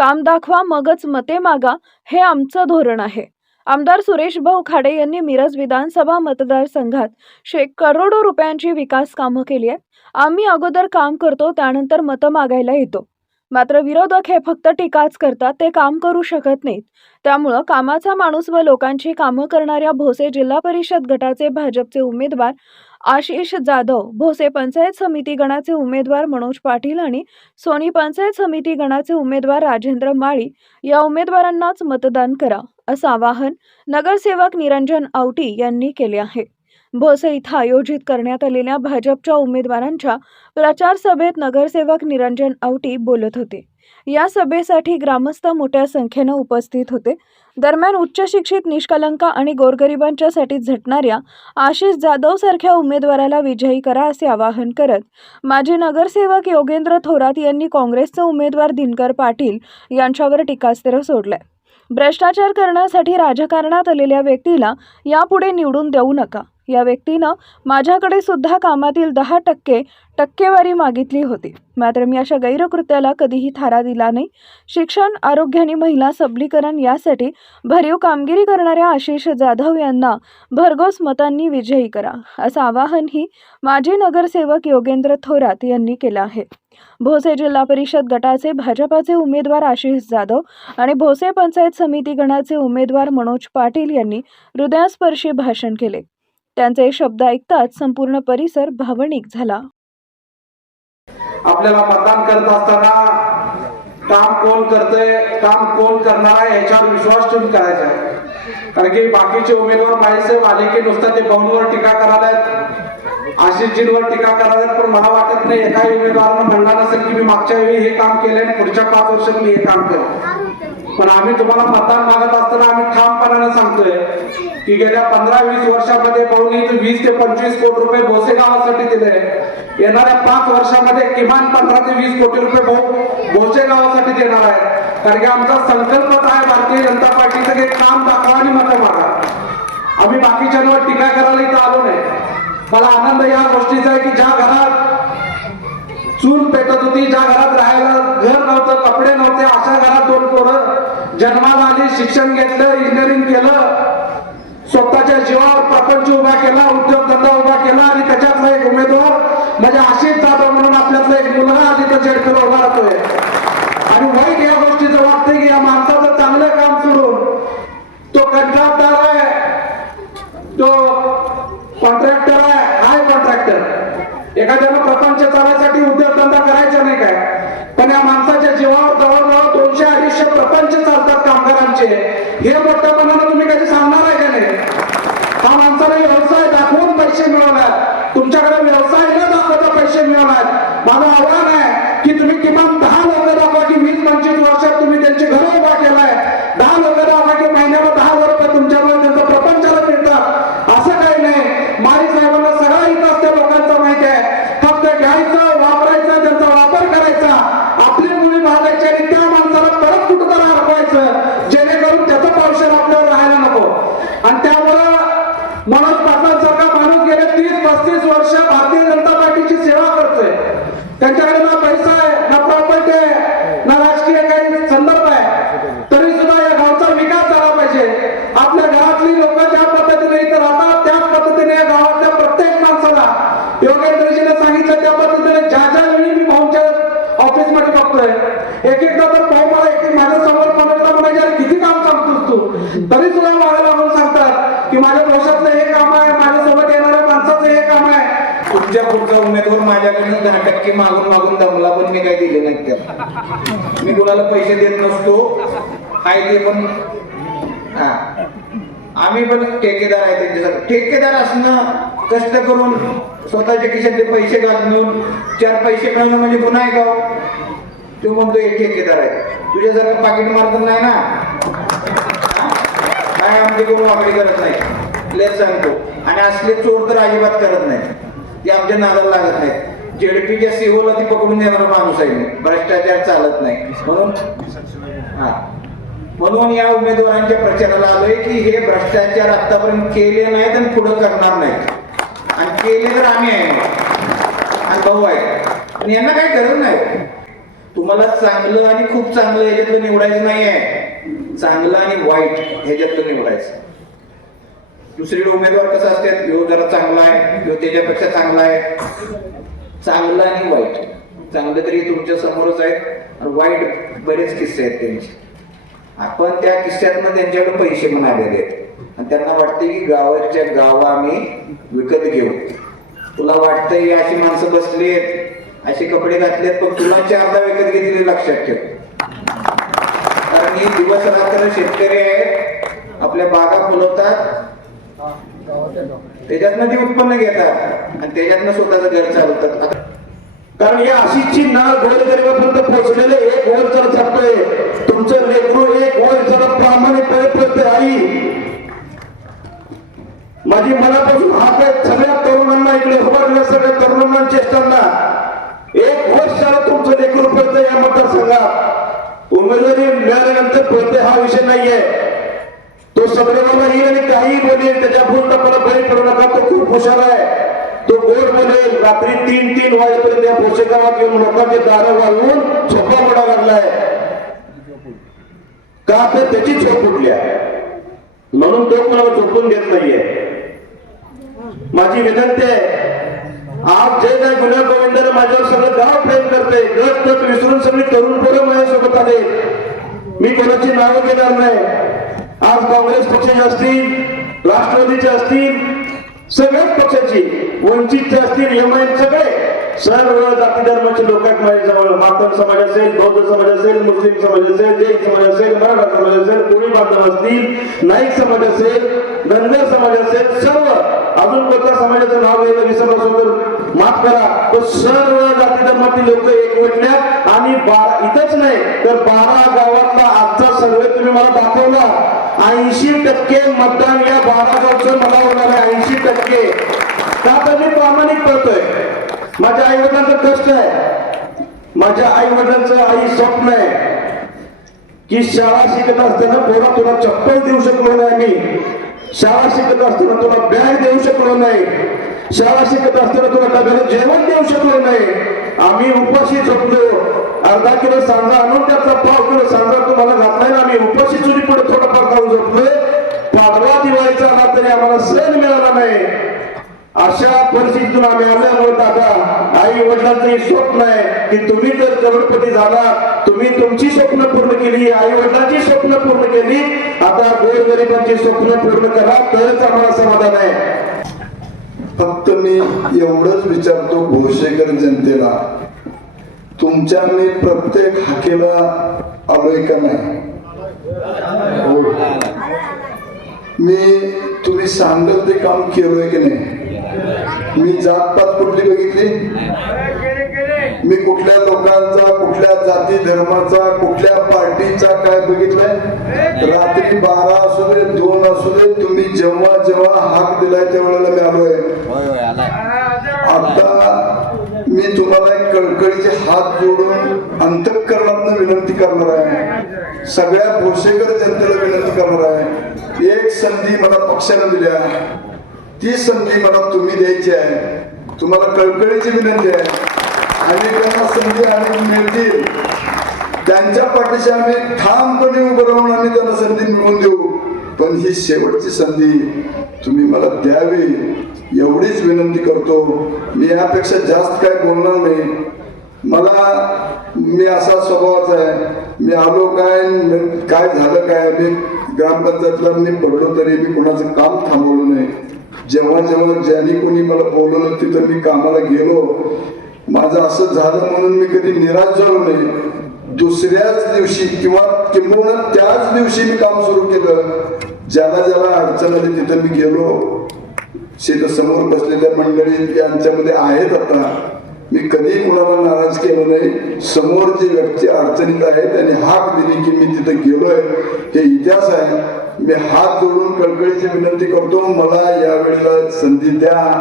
काम दाखवा मगच मते मागा हे आमचं धोरण आहे. आमदार सुरेश भाऊ खाडे यांनी मिरज विधानसभा मतदारसंघात शेक करोडो रुपयांची विकास कामं केली आहेत. आम्ही अगोदर काम करतो त्यानंतर मतं मागायला येतो. मात्र विरोधक हे फक्त टीकाच करतात ते काम करू शकत नाहीत. त्यामुळं कामाचा माणूस व लोकांची कामं करणाऱ्या भोसे जिल्हा परिषद गटाचे भाजपचे उमेदवार आशिष जाधव भोसे पंचायत समिती गणाचे उमेदवार मनोज पाटील आणि सोनी पंचायत समिती गणाचे उमेदवार राजेंद्र माळी या उमेदवारांनाच मतदान करा असं आवाहन नगरसेवक निरंजन आवटी यांनी केले आहे. भोसे इथं आयोजित करण्यात आलेल्या भाजपच्या उमेदवारांच्या प्रचार सभेत नगरसेवक निरंजन आवटी बोलत होते. या सभेसाठी ग्रामस्थ मोठ्या संख्येनं उपस्थित होते. दरम्यान उच्च शिक्षित निष्कलंक आणि गोरगरिबांच्यासाठी झटणाऱ्या आशिष जाधव सारख्या उमेदवाराला विजयी करा असे आवाहन करत माजी नगरसेवक योगेंद्र थोरात यांनी काँग्रेसचे उमेदवार दिनकर पाटील यांच्यावर टीकास्त्र सोडलंय. भ्रष्टाचार करण्यासाठी राजकारणात आलेल्या व्यक्तीला यापुढे निवडून देऊ नका. या व्यक्तीनं माझ्याकडे सुद्धा कामातील दहा टक्के टक्केवारी मागितली होती. मात्र मी अशा गैरकृत्याला कधीही थारा दिला नाही. शिक्षण आरोग्य आणि महिला सबलीकरण यासाठी भरीव कामगिरी करणाऱ्या आशिष जाधव यांना भरघोस मतांनी विजयी करा असं आवाहनही माजी नगरसेवक योगेंद्र थोरात यांनी केलं आहे. भोसे जिल्हा परिषद गटाचे भाजपाचे उमेदवार आशिष जाधव आणि भोसे पंचायत समिती गणाचे उमेदवार मनोज पाटील यांनी हृदयस्पर्शी भाषण केले. त्यांचे शब्द ऐकताच संपूर्ण परिसर भावनिक झाला. आपल्याला मतदान करत असताना काम कोण करतंय काम कोण करणार आहे याच्यावर विश्वास ठेवून करायचा आहे. कारण की बाकीचे उमेदवार माझ्यासाहेब आले की नुसतं ते पवनवर टीका करायला आशिषजींवर टीका करायला पण मला वाटत नाही एकाही उमेदवारानं म्हणणार नसेल की मी मागच्या वेळी हे काम केलंय आणि पुढच्या पाच वर्षात मी हे काम केलं पण आम्ही तुम्हाला मतदान मागत असताना आम्ही ठामपणाने सांगतोय की गेल्या पंधरा वीस वर्षामध्ये पाहुणे वीस ते पंचवीस कोटी रुपये भोसे गावासाठी दिले. येणाऱ्या पाच वर्षामध्ये किमान पंधरा ते वीस कोटी रुपये भो- भोसे गावासाठी देणार आहे कारण की आमचा संकल्पच आहे भारतीय जनता पार्टीचं की काम दाखवा आणि मतं मागा. आम्ही बाकीच्यांवर टीका करायला इथं आलो नाही. मला आनंद या गोष्टीचा आहे की ज्या घरात चूल पेटत होती. ज्या घरात राहायला घर नव्हतं कपडे नव्हते अशा घरात दोन पोरं जन्माला आली शिक्षण घेतलं इंजिनिअरिंग केलं स्वतःच्या जीवावर प्रपंच उभा केला उद्योगधंदा उभा केला आणि त्याच्या एक उमेदवार म्हणजे आशिष जाधव म्हणून आपल्यातला एक मुलगा आधी त्या झेडपीला उभा राहतोय आणि वाईट या गोष्टीचं वाटतंय की या माणसाचं चांगलं काम सोडून तो कंत्राटदार आहे तो कॉन्ट्रॅक्टर आहे हाय कॉन्ट्रॅक्टर एखाद्याला प्रपंच चालायसाठी उद्योगधंदा करायचा नाही काय पण या माणसाच्या जीवावर जवळजवळ दोनशे अडीचशे प्रपंच चालतात कामगारांचे हे मोठ्यापणानं तुम्ही कधी सांगणार आहे का नाही हा माणसाला व्यवसाय दाखवून पैसे मिळवणार तुमच्याकडे व्यवसाय न दाखवता पैसे मिळवणार माझं आव्हान आहे की तुम्ही किमान दहा लोक दाखवा की वीस पंचवीस वर्षात तुम्ही त्यांचे घर उभा केलाय दहा लोक दाखवा की महिन्याला दहा हजार रुपये तुमच्यामुळे त्यांचं प्रपंचाला मिळतात असं काही नाही माळी साहेबांना सगळा इतिहास त्या लोकांचा माहिती आहे फक्त घ्यायचं वापरायचं त्यांचा वापर करायचा आपली मुली भागायची आणि त्या माणसाला परत कुठं अडकवायचं जेणेकरून त्याचं पावशेर आपल्यावर राहायला नको आणि त्यामुळं मनोज पाटलां सारखा माणूस गेले तीस पस्तीस वर्ष भारतीय जनता पार्टीची सेवा करतोय त्यांच्याकडे ना पैसा आहे ना प्रॉपर्टी आहे ना राजकीय काही संदर्भ आहे तरी सुद्धा या गावचा विकास झाला पाहिजे आपल्या घरातली लोक ज्या पद्धतीने इथे राहतात त्याच पद्धतीने या गावातल्या प्रत्येक माणसाला योगेंद्रजीने सांगितलं त्या पद्धतीने ज्या ज्या वेळी मी भाऊच्या ऑफिसमध्ये बघतोय एक एकदा तर भाऊ मला एक माझ्यासमोर मनोजला म्हणायचे "अरे किती काम सांगतोस तू तरी सुद्धा मला लागून सांगतात की माझ्या भविष्यातलं हे काम आहे माझ्यासोबत येणाऱ्या माणसाचं हे काम आहे तुमच्या पुढचा उमेदवार माझ्याकडनं दहा टक्के मागून मागून दमला पण मी काय दिले नाही त्याला. मी कुणाला पैसे देत नसतो. काय ते पण हा. आम्ही पण ठेकेदार आहे त्यांच्यासाठी. ठेकेदार असणं कष्ट करून स्वतःच्या खिशातले पैसे घालून चार पैसे मिळवणं म्हणजे गुन्हा आहे का तू तो म्हणतो एक ठेकेदार आहे. तुझ्यासारखं पाकिट मारत नाही ना. काय आमची कोण वाकडी करत नाही? लेच सांगतो. आणि असले चोर तर अजिबात करत नाही ते आमच्या नादाला लागत नाही. जेडपीच्या सीओला ती पकडून देणारा माणूस आहे मी. भ्रष्टाचार चालत नाही. म्हणून हा. म्हणून या उमेदवारांच्या प्रचाराला आलोय की हे भ्रष्टाचार आतापर्यंत केले नाहीत आणि पुढे करणार नाहीत. आणि केले तर आम्ही आहे. आणि भाऊ आहे. आणि यांना काही गरज नाही. तुम्हाला चांगलं आणि खूप चांगलं ह्याच्यातलं निवडायचं नाही आहे चांगलं आणि वाईट ह्याच्यातलं निवडायचं. दुसरीकडे उमेदवार कसं असतात? ह्यो जरा चांगला आहे ह्यो त्याच्यापेक्षा चांगला आहे. चांगला आणि वाईट. चांगलं तरी तुमच्या समोरच आहे आणि वाईट बरेच किस्से आहेत त्यांचे. आपण त्या किस्स्यातनं त्यांच्याकडे पैसे म्हणालेले आहेत. आणि त्यांना वाटते की गावाच्या गाव आम्ही विकत घेऊ. तुला वाटतंय ही अशी माणसं बसली आहेत? असे कपडे घातलेत पण तुला चारदा विकत घेतलेले लक्षात ठेव. कारण ही दिवस रात्र शेतकरी आहेत. आपल्या बागा फुलवतात त्याच्यातनं ते उत्पन्न घेतात आणि त्याच्यातनं स्वतःच घर चालवतात. कारण या अशीची नाळ गोरगरिबापर्यंत पोहोचलेले एक गोल जर चालतोय तुमचं लेकरू एक गोल जर प्रामाणिकपणे प्रत्येक आई. माझी मनापासून हात आहे सगळ्या तरुणांना इकडे उभारल्या सगळ्या तरुणांना चेष्टांना एक वर्षाला तुमचं लेकरू पडतं या मतदारसंघात. उमेदवारी मिळाल्यानंतर प्रत्यय हा विषय नाहीये. तो सगळ्यांना येईल आणि काही बोलेल त्याच्या भूल टप्प्याला बळी पडू नका. तो खूप हुशार आहे. तो गोड बोलेल रात्री तीन तीन वाजेपर्यंत या भोसे येऊन लोकांचे दारं वाळवून झोपा पडा लागलाय. का तर त्याची झोप उठली आहे? म्हणून तो कोणाला झोपून देत नाहीये. माझी विनंती आहे आज जे काय गुन्हा गोविंदानं माझ्यावर सगळं गाव प्रेम करते गट गट विसरून सगळी तरुण पोरं माझ्यासोबत आले मी कोणाची नावं घेणार नाही. आज काँग्रेस पक्षाचे असतील राष्ट्रवादीचे असतील सगळ्याच पक्षाची वंचितचे असतील एम आय सगळे सर्व जाती धर्माचे लोक आहेत माझ्याजवळ मातन समाज असेल बौद्ध समाज असेल मुस्लिम समाज असेल जैन समाज असेल मराठा समाज असेल कोळी बांधव असतील नाईक समाज असेल धनगर समाज असेल सर्व. अजून कोणत्या समाजाचं नाव घ्यायला विसरलो असो तर माफ करा. पण सर्व जाती धर्मातील लोक एकवटल्यात आणि बारा इथंच नाही तर बारा गावातला आजचा सर्वे तुम्ही मला दाखवला. ऐंशी टक्के मतदान या बारागावचं मला होणार आहे ऐंशी टक्के. का तर मी प्रामाणिक करतोय? माझ्या आई वडिलांचं कष्ट आहे. माझ्या आई वडिलांचं आई स्वप्न आहे की शाळा शिकत असताना पोरा तुला चप्पल देऊ शकलो नाही मी. शाळा शिकत असताना तुला बॅग देऊ शकलो नाही. शाळा शिकत असताना तुला डब्याला जेवण देऊ शकलो नाही. आम्ही उपाशी झोपलो अर्धा किलो सांजा आणून त्याचा पाव किलो सांजा तुम्हाला घातलाय ना आम्ही उपाशी चुरी पुढे थोडंफार खाऊन झोपलोय. पाडवा दिवाळीचा आला तरी आम्हाला सण मिळाला नाही. अशा परिस्थितीतून आम्ही आल्यामुळे दादा आई वडिलांचं स्वप्न आहे की तुम्ही जर करोडपती झाला तुम्ही तुमची स्वप्न पूर्ण केली आई वडिलांची स्वप्न पूर्ण केली आता गोरगरिबांची स्वप्न पूर्ण करा तरच आम्हाला समाधान आहे. फक्त मी एवढंच विचारतो भोसेकर जनतेला तुमच्या मी प्रत्येक हाकेला आलोय का नाही? मी तुम्ही सांगत ते काम केलोय की नाही? मी जातपात कुठली बघितली? मी कुठल्या लोकांचा जाती धर्माचा कुठल्या पार्टीचा काय बघितलंय? रात्री बारा असू दे दोन असू दे तुम्ही जेव्हा जेव्हा हाक दिलाय त्यावेळेला मी आलोय. आता मी तुम्हाला एक कळकळीचे हात जोडून अंतकरणातून विनंती करणार आहे. सगळ्या भोसेकर जनतेला विनंती करणार आहे. एक संधी मला पक्षाने दिल्या ती संधी मला तुम्ही द्यायची आहे. तुम्हाला कळकळीची विनंती आहे. अनेकांना संधी अनेक मिळतील. त्यांच्या पाठीशी आम्ही ठामपणे उभं राहून आम्ही त्यांना संधी मिळवून देऊ. पण ही शेवटची संधी तुम्ही मला द्यावी एवढीच विनंती करतो. मी यापेक्षा जास्त काय बोलणार नाही. मला मी असा स्वभावाचा आहे. मी आलो काय काय झालं काय मी ग्रामपंचायतला मी पडलो तरी मी कोणाचं काम थांबवलं नाही. जेव्हा जेव्हा ज्यांनी कोणी मला बोलवलं तिथं मी कामाला गेलो. माझं असं झालं म्हणून मी कधी निराश झालो नाही. दुसऱ्याच दिवशी किंवा किंबहुना त्याच दिवशी मी काम सुरू केलं. ज्याला ज्याला अडचण आली तिथं मी गेलो. शेत समोर बसलेल्या मंडळी यांच्यामध्ये आहेत आता. मी कधी कुणाला नाराज केलं नाही. समोर जी व्यक्ती अडचणीत आहे त्यांनी हाक दिली की मी तिथं गेलोय. हे इतिहास आहे. मी हात जोडून कळकळीची विनंती करतो. मला यावेळेला संधी द्या.